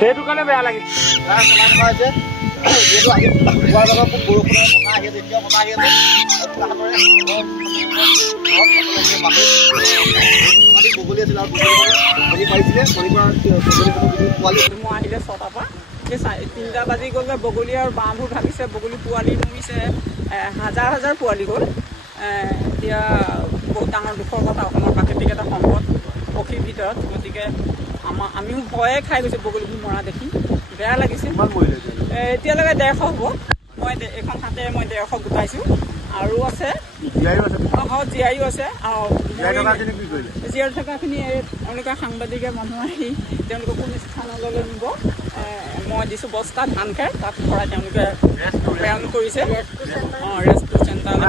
সেইটো কাৰণে বেয়া লাগিল মই আহিলে 6টাৰ পৰা 3টা বাজি গ'ল বগলী আৰু বাঁহবোৰ ভাগিছে বগলী পোৱালি মৰিছে হাজাৰ হাজাৰ পোৱালি গ'ল এতিয়া বহুত ডাঙৰ দুখৰ কথা অসমৰ প্ৰাকৃতিক এটা সম্পদ পক্ষীৰ ভিতৰত গতিকে আমিও ভয়ে খাই গৈছোঁ বগলীবোৰ মৰা দেখি বেয়া লাগিছে এতিয়ালৈকে 150 হ'ব মই এখন হাতেৰে মই 150 গোটাইছোঁ আৰু আছে জীয়াইও আছে জীয়াই থকাখিনি তেওঁলোকে সাংবাদিকে মানুহ আহি তেওঁলোকে কোন স্থানলৈ নিব মই দিছোঁ বস্তা ধান খেৰ তাত ভৰাই তেওঁলোকে প্ৰেৰণ কৰিছে ৰেষ্টুৰেণ্ট চেণ্টাৰলৈ